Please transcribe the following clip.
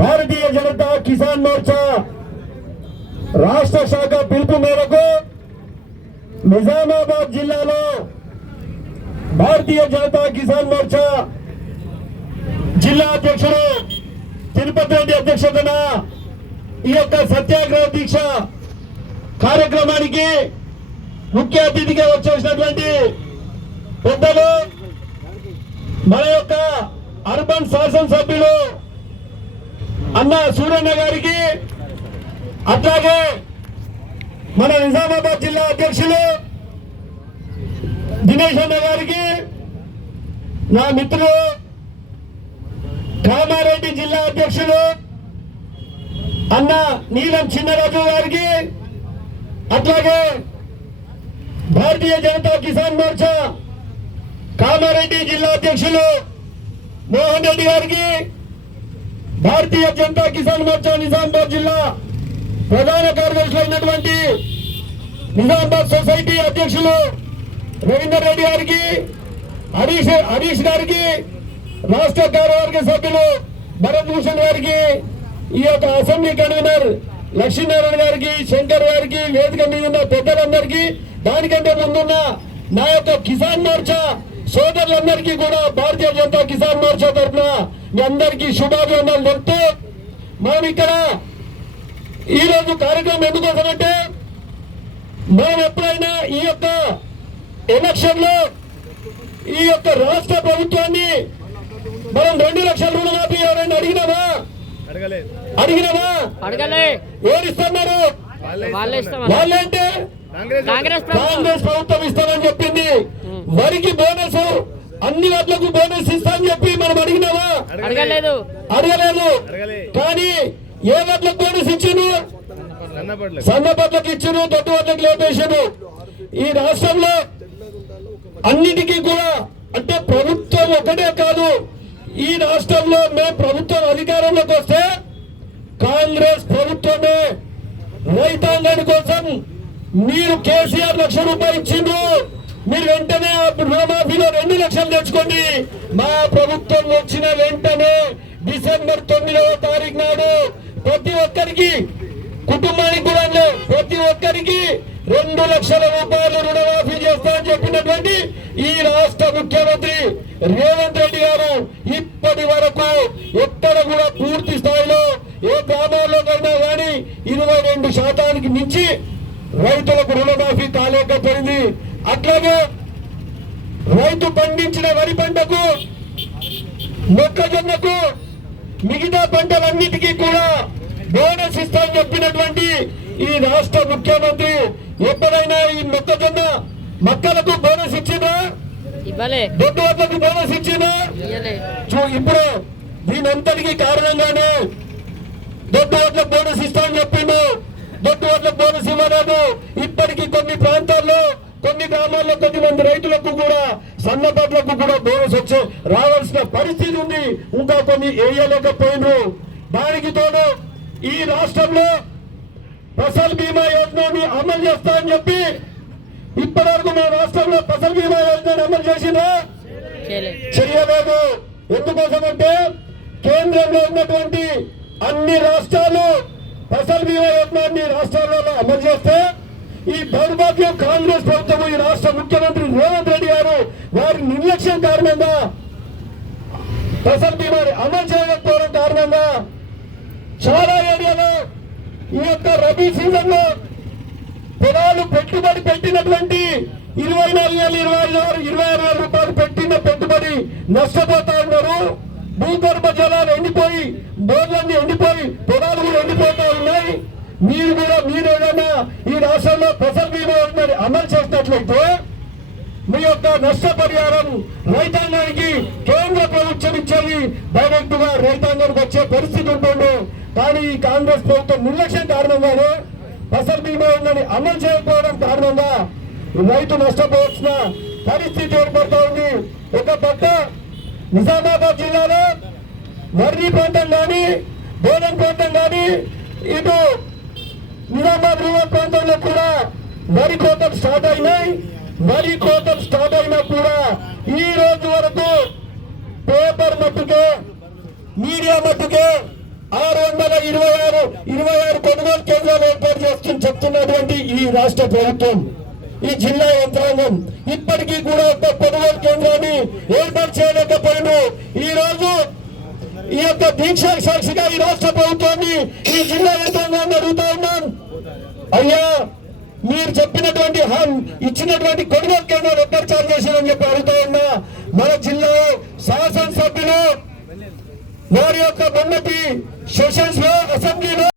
భారతీయ జనతా కిసాన్ మోర్చా రాష్ట్ర శాఖ పిలుపు మేరకు నిజామాబాద్ జిల్లాలో భారతీయ జనతా కిసాన్ మోర్చా జిల్లా అధ్యక్షుడు తిరుపతి రెడ్డి అధ్యక్షతన ఈ యొక్క సత్యాగ్రహ దీక్ష కార్యక్రమానికి ముఖ్య అతిథిగా వచ్చేసినటువంటి పెద్దలు మన యొక్క అర్బన్ శాసనసభ్యులు అన్న సూరన్న గారికి, అట్లాగే మన నిజామాబాద్ జిల్లా అధ్యక్షులు దినేష్ అన్న గారికి, నా మిత్రులు కామారెడ్డి జిల్లా అధ్యక్షులు అన్న నీలం చిన్నరాజు గారికి, అట్లాగే భారతీయ జనతా కిసాన్ మోర్చా కామారెడ్డి జిల్లా అధ్యక్షులు మోహన్ రెడ్డి గారికి, భారతీయ జనతా కిసాన్ మోర్చా నిజామాబాద్ జిల్లా ప్రధాన కార్యదర్శి అయినటువంటి నిజామాబాద్ సొసైటీ అధ్యక్షులు రవీందర్ రెడ్డి గారికి, హరీష్ గారికి, రాష్ట్ర కార్యవర్గ సభ్యులు భరత్ భూషణ్ గారికి, ఈ యొక్క అసెంబ్లీ కన్వీనర్ లక్ష్మీనారాయణ గారికి, శంకర్ గారికి, వేదిక మీద ఉన్న పెద్దలందరికీ, దానికంటే ముందున్న నా యొక్క కిసాన్ మోర్చా సోదరులందరికీ కూడా భారతీయ జనతా కిసాన్ మోర్చా తరఫున మీ అందరికీ శుభాభివందనలు చెప్తూ, మనం ఇక్కడ ఈరోజు కార్యక్రమం ఎందుకోసమంటే, మనం ఎప్పుడైనా ఈ యొక్క ఎలక్షన్ లో ఈ యొక్క రాష్ట్ర ప్రభుత్వాన్ని మనం 2 లక్షల రుణమాఫీ ఎవరైనా అడిగినామా? ఎవరిస్తున్నారు? వాళ్ళంటే కాంగ్రెస్ ప్రభుత్వం ఇస్తామని చెప్పింది. వరికి బోనస్, అన్ని వాటిలకు బోనస్ ఇస్తామని చెప్పి మనం అడిగినామా? అడగలేదు. కానీ ఏ వాటికి బోనస్ ఇచ్చిండు? సన్నపట్లకు ఇచ్చిండు, దొడ్డు వాటికి లేపేసాడు. ఈ రాష్ట్రంలో అన్నిటికీ కూడా అంటే ప్రభుత్వం ఒకటే కాదు, ఈ రాష్ట్రంలో మేము ప్రభుత్వం అధికారంలోకి వస్తే కాంగ్రెస్ ప్రభుత్వమే రైతాంగాని కోసం మీరు కేసీఆర్ ₹1,00,000 ఇచ్చిండ్రు, మీరు వెంటనే రుణమాఫీలో 2 లక్షలు తెచ్చుకోండి. మా ప్రభుత్వం వచ్చిన వెంటనే డిసెంబర్ 9వ తారీఖు నాడు ప్రతి ఒక్కరికి, కుటుంబానికి కూడా ప్రతి ఒక్కరికి ₹2 లక్షల రుణమాఫీ చేస్తామని చెప్పినటువంటి ఈ రాష్ట్ర ముఖ్యమంత్రి రేవంత్ రెడ్డి గారు ఇప్పటి వరకు ఎక్కడ కూడా పూర్తి స్థాయిలో ఏ గ్రామాల్లోకైనా కానీ 22% మించి రైతులకు రుణమాఫీ కాలేకపోయింది. అట్లాగే రైతు పండించిన వరి పంటకు, మొక్కజొన్నకు, మిగతా పంటలన్నిటికీ కూడా బోనస్ ఇస్తామని చెప్పినటువంటి ఈ రాష్ట్ర ముఖ్యమంత్రి ఎప్పుడైనా ఈ మొక్కలకు బోనస్ ఇచ్చినా? దొడ్డు వడ్లకు బోనస్ ఇచ్చినా? ఇప్పుడు దీనంతటికీ కారణంగానే దొడ్డు వడ్లకు బోనస్ ఇస్తామని చెప్పిండు. దొడ్డు వడ్లకు బోనస్ ఇవ్వలేదు. ఇప్పటికీ కొన్ని ప్రాంతాల్లో, కొన్ని గ్రామాల్లో కొద్దిమంది రైతులకు కూడా, సన్నపట్లకు కూడా బోనస్ రావాల్సిన పరిస్థితి ఉంది. ఇంకా కొన్ని వేయలేకపోయినారు. దానికి తోడు ఈ రాష్ట్రంలో ఫసల్ బీమా యోజనని అమలు చేస్తామని చెప్పి ఇప్పటివరకు మా రాష్ట్రంలో ఫసల్ బీమా యోజనని అమలు చేసినా? చేయలేదు. ఎందుకోసమంటే కేంద్రంలో ఉన్నటువంటి అన్ని రాష్ట్రాలు ఫసల్ బీమా యోజనాన్ని రాష్ట్రాలలో అమలు చేస్తే ఈ దౌర్భాగ్యం కాంగ్రెస్ ప్రభుత్వం, ఈ రాష్ట్ర ముఖ్యమంత్రి రేవంత్ రెడ్డి గారు వారి నిర్లక్ష్యం కారణంగా, ఫసల్ బీమాని అమలు చేయకపోవడం కారణంగా చాలా ఏరియాలో ఈ యొక్క రబీ సీజన్ లో పొలాలు పెట్టుబడి పెట్టినటువంటి 26,000 రూపాయలు పెట్టిన పెట్టుబడి నష్టపోతా ఉన్నారు. భూగర్భ జలాలు ఎండిపోయి, బోర్లన్నీ ఎండిపోయి, పొలాలు కూడా ఎండిపోతా ఉన్నాయి. మీరు ఏదైనా ఈ రాష్ట్రంలో ఫసల్ బీమా యోజనని అమలు చేసినట్లయితే మీ యొక్క నష్టపరిహారం రైతాంగానికి కేంద్ర ప్రభుత్వం ఇచ్చేది డైరెక్ట్ గా రైతాంగానికి వచ్చే పరిస్థితి ఉంటుంది. కానీ ఈ కాంగ్రెస్ ప్రభుత్వం నిర్లక్ష్యం కారణంగానే, ఫసల్ బీమా యోజనని అమలు చేయకపోవడం కారణంగా రైతు నష్టపోవాల్సిన పరిస్థితి ఏర్పడుతూ ఉంది. ఒక పక్క నిజామాబాద్ జిల్లాలో వర్రి ప్రాంతం కానీ, బోధన్ ప్రాంతం కానీ, ఇటు నిజామాబాద్ రూరల్ ప్రాంతంలో కూడా వరి కోతలు స్టార్ట్ అయినాయి. వరి కోతలు స్టార్ట్ అయినా కూడా ఈ రోజు వరకు పేపర్ మట్టుకే, మీడియా మట్టుకే 626 కొనుగోలు కేంద్రాలు ఏర్పాటు చేస్తూ చెప్తున్నటువంటి ఈ రాష్ట్ర ప్రభుత్వం, ఈ జిల్లా యంత్రాంగం ఇప్పటికీ కూడా ఒక కొనుగోలు కేంద్రాన్ని ఏర్పాటు చేయలేకపోయింది. ఈ రోజు ఈ యొక్క దీక్ష సాక్షిగా ఈ రాష్ట్ర ప్రభుత్వాన్ని, ఈ జిల్లా యంత్రాంగాన్ని అడుగుతా ఉన్నాం, అయ్యా మీరు చెప్పినటువంటి ఇచ్చినటువంటి కొనుగోలు కేంద్రాలు ఎక్కడ చాలు చేశారని చెప్పి అడుగుతా ఉన్నా. మన జిల్లా శాసనసభ్యులు వారి యొక్క మొన్నటి సెషన్స్ లో అసెంబ్లీలో